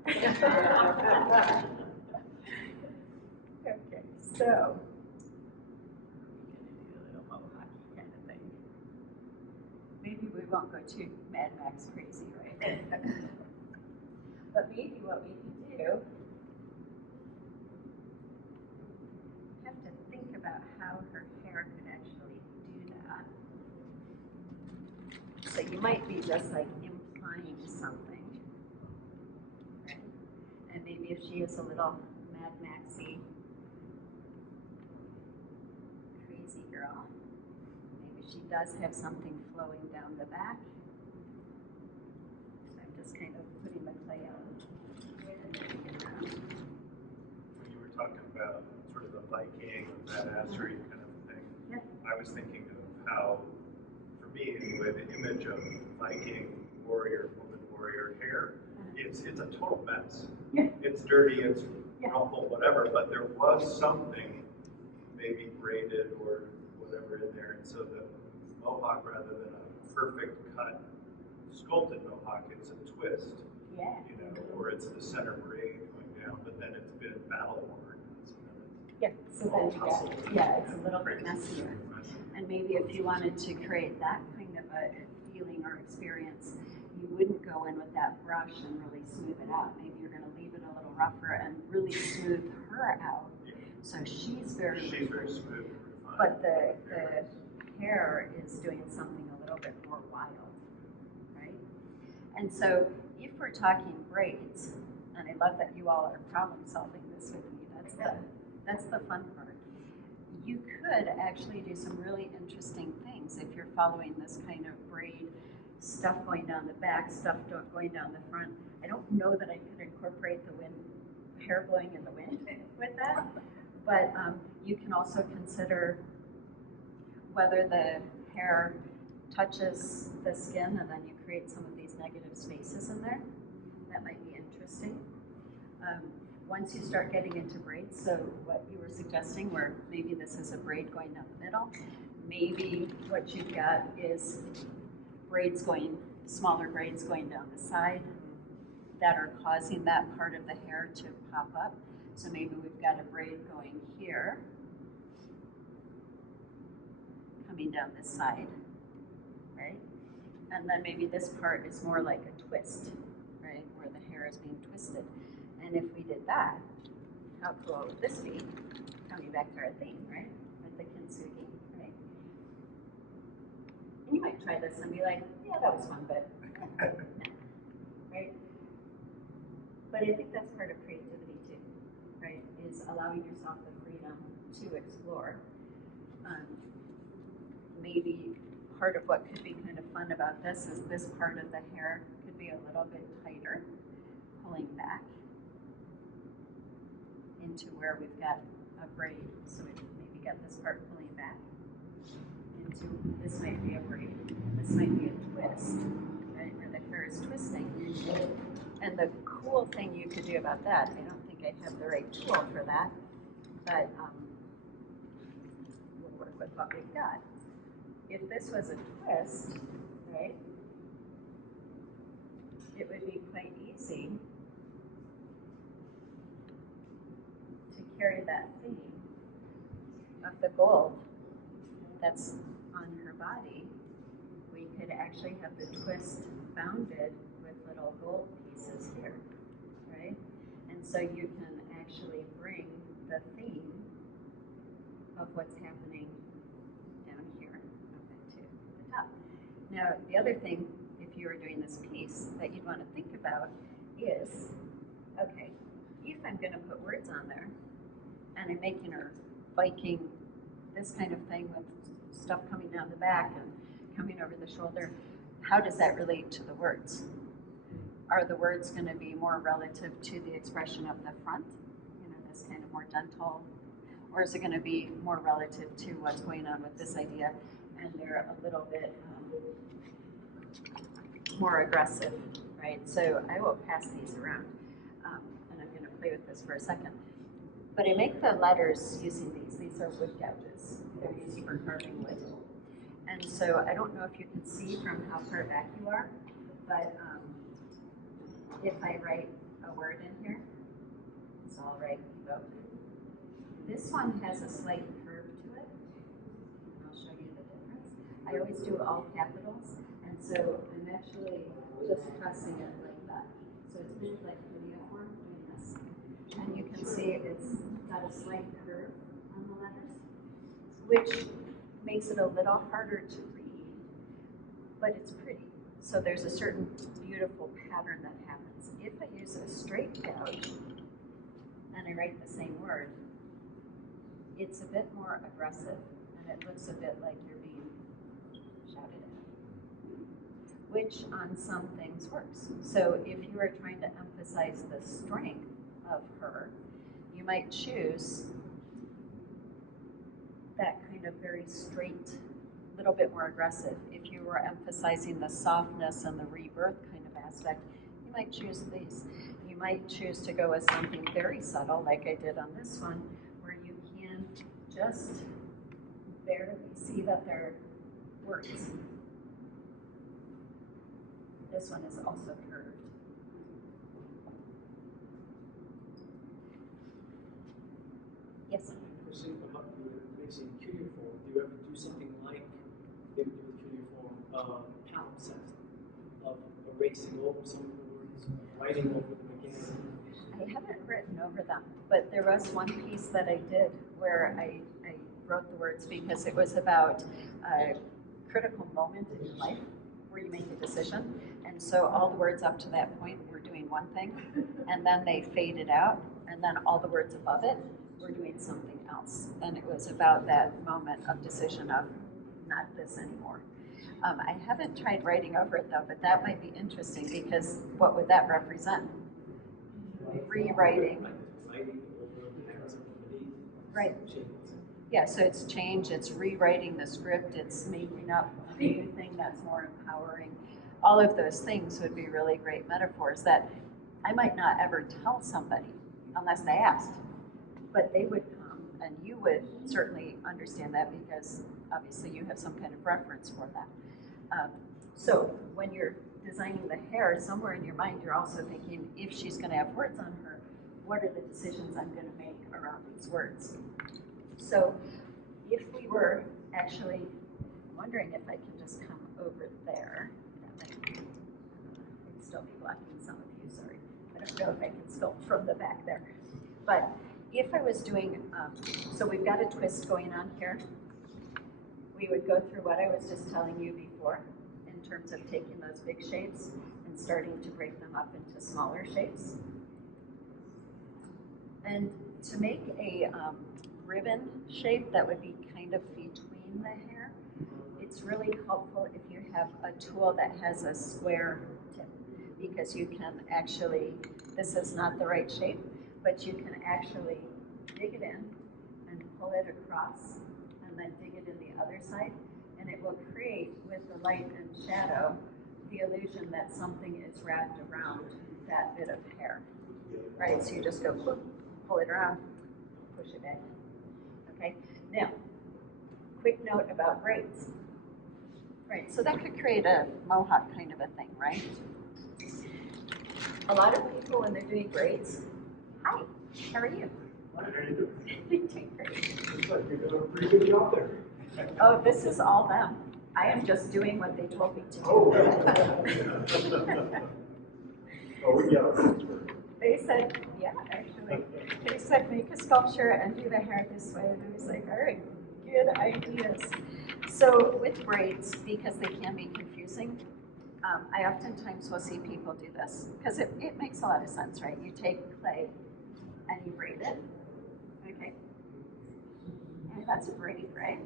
Okay, so we're gonna do a little mohawk kind of thing. Maybe we won't go too Mad Max crazy, right? But maybe what we can do, we have to think about how her hair could actually do that. So you might be just like implying something, right? And maybe if she is a little Mad Maxy, crazy girl, maybe she does have something flowing down the back. So I'm just kind of putting the clay on. When you were talking about sort of the Viking or badassery kind of thing, Yeah. I was thinking of how, for me anyway, the image of Viking warrior, woman warrior hair, it's a total mess. Yeah. It's dirty, it's Yeah. rumpled, whatever, but there was something maybe braided or whatever in there, and so the mohawk, rather than a perfect cut sculpted mohawk, it's a twist. Yeah. You know, or it's the center braid going down, but then it's been battle worn. So Yeah, so then you get, yeah, it's a little bit messier. And maybe if you wanted to create that kind of a feeling or experience, you wouldn't go in with that brush and really smooth it out. Maybe you're going to leave it a little rougher and really smooth her out. So she's very smooth and refined. But the hair is doing something a little bit more wild, right? And so if we're talking braids, and I love that you all are problem solving this with me, that's the fun part. You could actually do some really interesting things if you're following this kind of braid, stuff going down the back, stuff going down the front. I don't know that I could incorporate the wind, hair blowing in the wind with that, but you can also consider whether the hair touches the skin and then you create some of these negative spaces in there. That might be interesting. Once you start getting into braids, so what you were suggesting, where maybe this is a braid going down the middle, maybe what you've got is braids going, smaller braids going down the side that are causing that part of the hair to pop up. So maybe we've got a braid going here, coming down this side, right? And then maybe this part is more like a twist, right? Where the hair is being twisted. And if we did that, how cool would this be? Coming back to our theme, right? With the kintsugi, right? And you might try this and be like, yeah, that was fun, but, right? But I think that's part of creativity too, right? Is allowing yourself the freedom to explore. Maybe part of what could be kind of fun about this is this part of the hair could be a little bit tighter, pulling back into where we've got a braid. So we maybe got this part pulling back into, this might be a braid, this might be a twist, right? Where the hair is twisting. And the cool thing you could do about that, I don't think I have the right tool for that, but we'll work with what we've got. If this was a twist, right, it would be quite easy to carry that theme of the gold that's on her body. We could actually have the twist bounded with little gold pieces here, right? And so you can actually bring the theme of what's happening down here up into the top. Now, the other thing, if you were doing this piece, that you'd want to think about is, okay, if I'm going to put words on there, and I'm making her Viking, this kind of thing with stuff coming down the back and coming over the shoulder, how does that relate to the words? Are the words going to be more relative to the expression of the front, you know, this kind of more gentle, or is it going to be more relative to what's going on with this idea, and they're a little bit more aggressive, right? So I will pass these around, and I'm going to play with this for a second. But I make the letters using these. These are wood gouges. They're used for carving wood. And so I don't know if you can see from how far back you are, but if I write a word in here, so I'll write vote. This one has a slight curve to it, and I'll show you the difference. I always do all capitals, and so I'm actually just pressing it like that. So it's kind of like uniform doing this. And you can see it's got a slight curve on the letters, which makes it a little harder to read, but it's pretty. So there's a certain beautiful pattern that happens. If I use a straight gouge and I write the same word, it's a bit more aggressive and it looks a bit like you're being shouted at, which on some things works. So if you are trying to emphasize the strength of her, you might choose that kind of very straight, little bit more aggressive. If you were emphasizing the softness and the rebirth kind of aspect, you might choose these. You might choose to go with something very subtle, like I did on this one, where you can just barely see that they're words. This one is also curved. Yes? Question about you mentioned cuneiform. Do you ever do something like maybe with cuneiform palimpsest of erasing over some of the words, writing over them again? I haven't written over them, but there was one piece that I did where I wrote the words because it was about a critical moment in your life where you make a decision. And so all the words up to that point were doing one thing, and then they faded out, and then all the words above it were doing something else. And it was about that moment of decision of not this anymore. I haven't tried writing over it though, but that might be interesting because what would that represent? Rewriting. Right. Yeah, so it's change, it's rewriting the script, it's making up a new thing that's more empowering. All of those things would be really great metaphors that I might not ever tell somebody unless they asked. But they would come and you would certainly understand that because obviously you have some kind of reference for that. So when you're designing the hair, somewhere in your mind, you're also thinking, if she's going to have words on her, what are the decisions I'm going to make around these words? So if we were actually wondering if I can just come over there, that might I'd still be blocking some of you, sorry. I don't know if I can sculpt from the back there. But if I was doing, so we've got a twist going on here. We would go through what I was just telling you before in terms of taking those big shapes and starting to break them up into smaller shapes. And to make a ribbon shape that would be kind of between the hair, it's really helpful if you have a tool that has a square tip, because you can actually, this is not the right shape, but you can actually dig it in and pull it across and then dig it in the other side, and it will create, with the light and shadow, the illusion that something is wrapped around that bit of hair, right? So you just go, whoop, pull it around, push it in, okay? Now, quick note about braids. Right, so that could create a mohawk kind of a thing, right? A lot of people, when they're doing braids, hi, how are you? How are you doing? Doing great. Looks like you're doing a pretty good job there. Oh, this is all them. I am just doing what they told me to do. Oh, oh, we got it. They said, yeah, actually. They said, make a sculpture and do the hair this way. And I was like, all right, good ideas. So with braids, because they can be confusing, I oftentimes will see people do this, because it makes a lot of sense, right? You take clay and you braid it, okay? And that's a braid, right?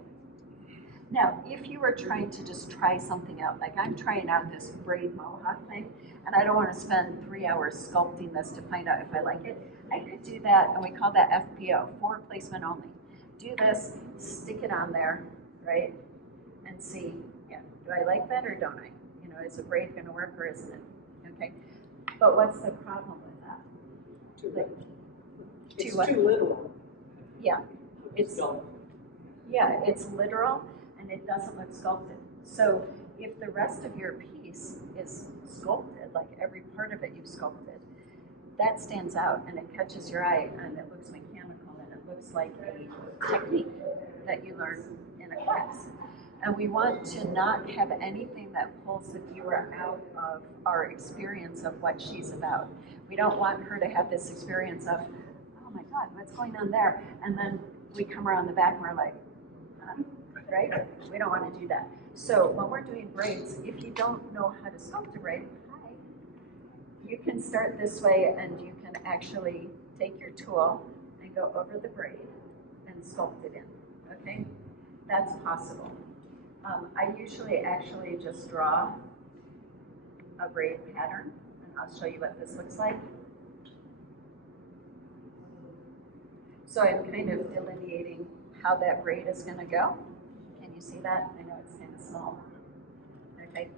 Now, if you were trying to just try something out, like I'm trying out this braid mohawk thing, and I don't want to spend 3 hours sculpting this to find out if I like it, I could do that, and we call that FPO, for placement only. Do this, stick it on there, right? And see, yeah, do I like that or don't I? You know, is a braid going to work or isn't it? Okay. But what's the problem with that? It's what? too literal. Yeah, it's literal and it doesn't look sculpted. So if the rest of your piece is sculpted, like every part of it you've sculpted, that stands out and it catches your eye and it looks mechanical and it looks like a technique that you learn in a class. And we want to not have anything that pulls the viewer out of our experience of what she's about. We don't want her to have this experience of, oh my God, what's going on there? And then we come around the back and we're like, huh? Right? We don't want to do that. So when we're doing braids, if you don't know how to sculpt a braid, hi, you can start this way and you can actually take your tool and go over the braid and sculpt it in, okay? That's possible. I usually actually just draw a braid pattern, and I'll show you what this looks like. So I'm kind of delineating how that braid is going to go. Can you see that? I know it's kind of small. Okay.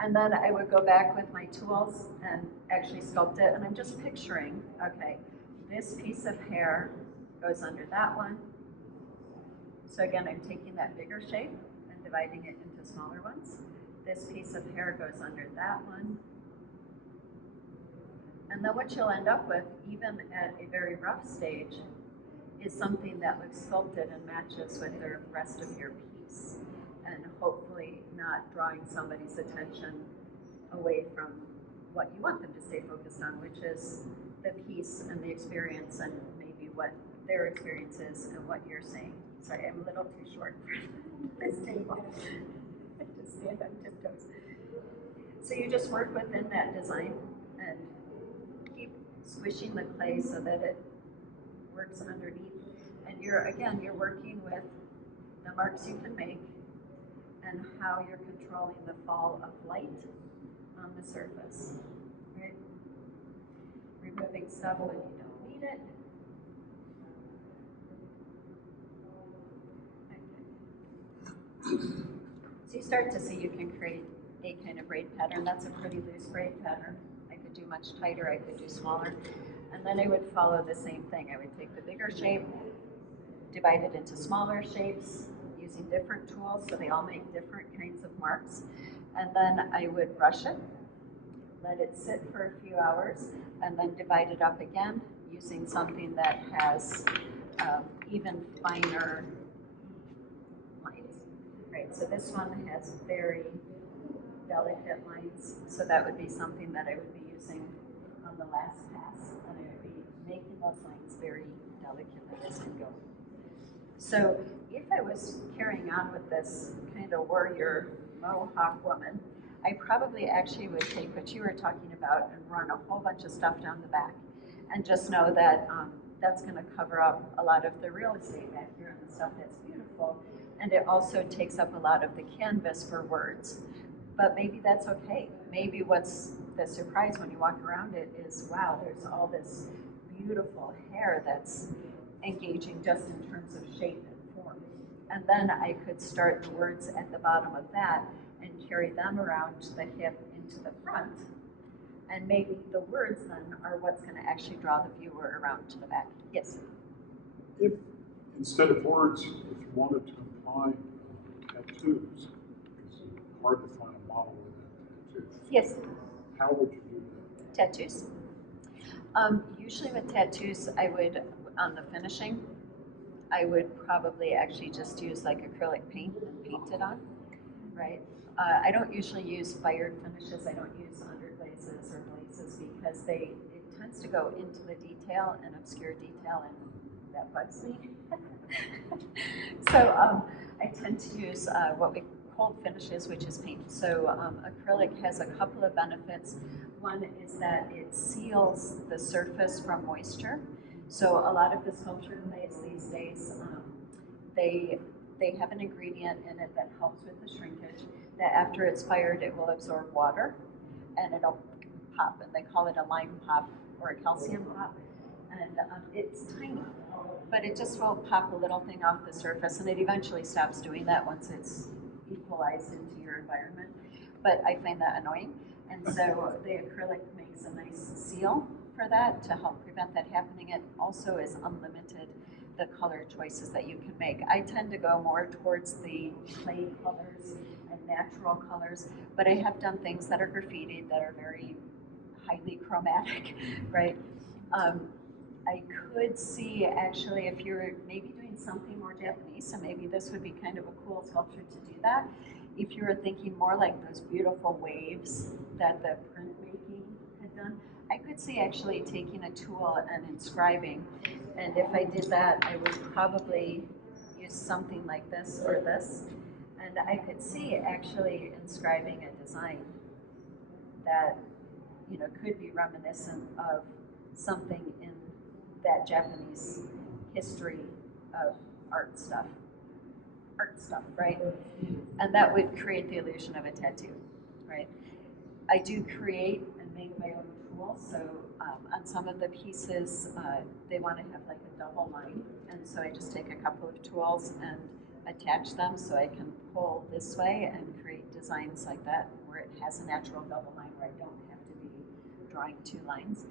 And then I would go back with my tools and actually sculpt it, and I'm just picturing, okay, this piece of hair goes under that one. So again, I'm taking that bigger shape and dividing it into smaller ones. This piece of hair goes under that one. And then what you'll end up with, even at a very rough stage, is something that looks sculpted and matches with the rest of your piece, and hopefully not drawing somebody's attention away from what you want them to stay focused on, which is the piece and the experience and maybe what their experience is and what you're saying. Sorry, I'm a little too short for this table. I just stand on tiptoes. So you just work within that design and keep squishing the clay so that it works underneath. And you're working with the marks you can make and how you're controlling the fall of light on the surface, right? Removing stuff when you don't need it. So you start to see you can create a kind of braid pattern. That's a pretty loose braid pattern. I could do much tighter, I could do smaller. And then I would follow the same thing. I would take the bigger shape, divide it into smaller shapes. using different tools so they all make different kinds of marks. And then I would brush it, let it sit for a few hours, and then divide it up again using something that has even finer lines. Right, so this one has very delicate lines, so that would be something that I would be using on the last pass, and I would be making those lines very delicately as I go. So if I was carrying on with this kind of warrior Mohawk woman, I probably actually would take what you were talking about and run a whole bunch of stuff down the back, and just know that that's going to cover up a lot of the real estate back here and the stuff that's beautiful, and it also takes up a lot of the canvas for words. But maybe that's okay. Maybe what's the surprise when you walk around it is, wow, there's all this beautiful hair that's engaging just in terms of shape and form. And then I could start the words at the bottom of that and carry them around the hip into the front. And maybe the words then are what's going to actually draw the viewer around to the back. Yes? If, instead of words, if you wanted to imply tattoos, because it's hard to find a model with tattoos. Yes. How would you do that? Tattoos? Usually with tattoos, I would, on the finishing, I would probably actually just use like acrylic paint and paint it on, right? I don't usually use fired finishes. I don't use underglazes or glazes because it tends to go into the detail and obscure detail, and that bugs me. So I tend to use what we cold finishes, which is paint. So acrylic has a couple of benefits. One is that it seals the surface from moisture. So a lot of the sculpture clays these days, they have an ingredient in it that helps with the shrinkage, that after it's fired, it will absorb water and it'll pop, and they call it a lime pop or a calcium pop. And it's tiny, but it just will pop a little thing off the surface, and it eventually stops doing that once it's equalized into your environment. But I find that annoying, and so the acrylic makes a nice seal for that to help prevent that happening. It also is unlimited, the color choices that you can make. I tend to go more towards the clay colors and natural colors, but I have done things that are graffitied that are very highly chromatic, right? I could see actually if you're maybe doing something more Japanese, so maybe this would be kind of a cool sculpture to do that. If you were thinking more like those beautiful waves that the printmaking had done, I could see actually taking a tool and inscribing. And if I did that, I would probably use something like this or this. And I could see actually inscribing a design that, you know, could be reminiscent of something in that Japanese history of art stuff, right? And that would create the illusion of a tattoo, right? I do create and make my own tools, so on some of the pieces, they want to have like a double line, and so I just take a couple of tools and attach them so I can pull this way and create designs like that where it has a natural double line where I don't have to be drawing two lines.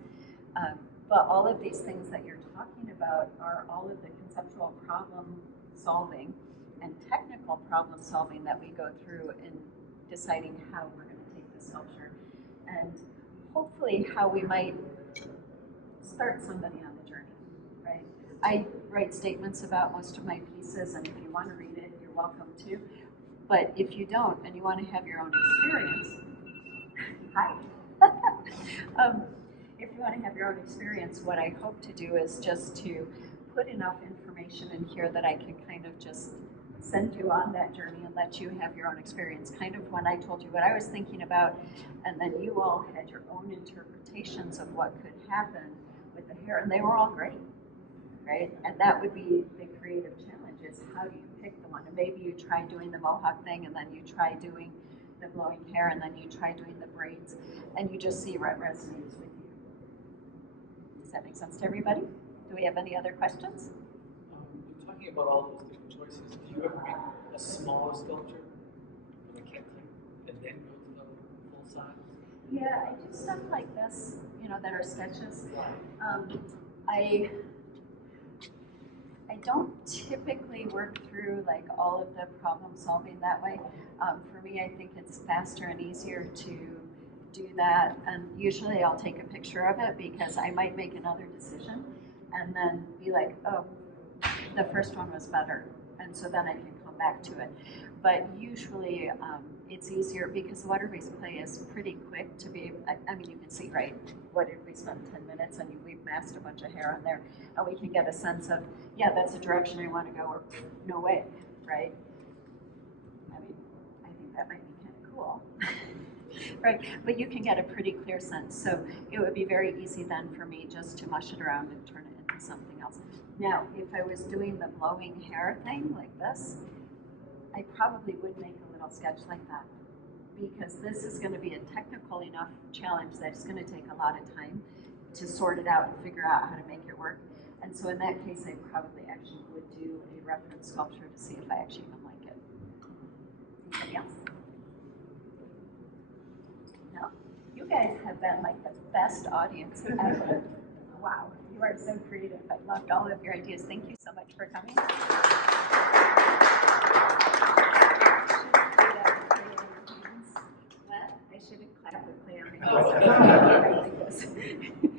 But all of these things that you're talking about are all of the conceptual problem solving and technical problem solving that we go through in deciding how we're going to take the sculpture, and hopefully how we might start somebody on the journey, right? I write statements about most of my pieces, and if you want to read it, you're welcome to. But if you don't and you want to have your own experience, hi. If you want to have your own experience, what I hope to do is just to put enough information in here that I can kind of just send you on that journey and let you have your own experience. Kind of when I told you what I was thinking about, and then you all had your own interpretations of what could happen with the hair, and they were all great, right? And that would be the creative challenge, is how do you pick the one? And maybe you try doing the mohawk thing, and then you try doing the blowing hair, and then you try doing the braids, and you just see what resonates with you. Does that make sense to everybody? Do we have any other questions? You're talking about all those different choices. Do you ever make a smaller sculpture, like a template, and then go to the full size? Yeah, I do stuff like this, you know, that are sketches. I don't typically work through like all of the problem solving that way. For me, I think it's faster and easier to do that, and usually I'll take a picture of it because I might make another decision and then be like, oh, the first one was better, and so then I can come back to it. But usually it's easier because the water-based clay is pretty quick to be, I mean, you can see, right, what did we spend 10 minutes and we've masked a bunch of hair on there, and we can get a sense of, yeah, that's the direction I want to go, or no way, right? I mean, I think that might be kind of cool. Right, but you can get a pretty clear sense. So it would be very easy then for me just to mush it around and turn it into something else. Now, if I was doing the blowing hair thing like this, I probably would make a little sketch like that, because this is going to be a technical enough challenge that it's going to take a lot of time to sort it out and figure out how to make it work. And so in that case, I probably actually would do a reference sculpture to see if I actually even like it. Anybody else? No. You guys have been like the best audience ever. Wow, you are so creative. I loved all of your ideas. Thank you so much for coming. I should have clapped with clay on my hands.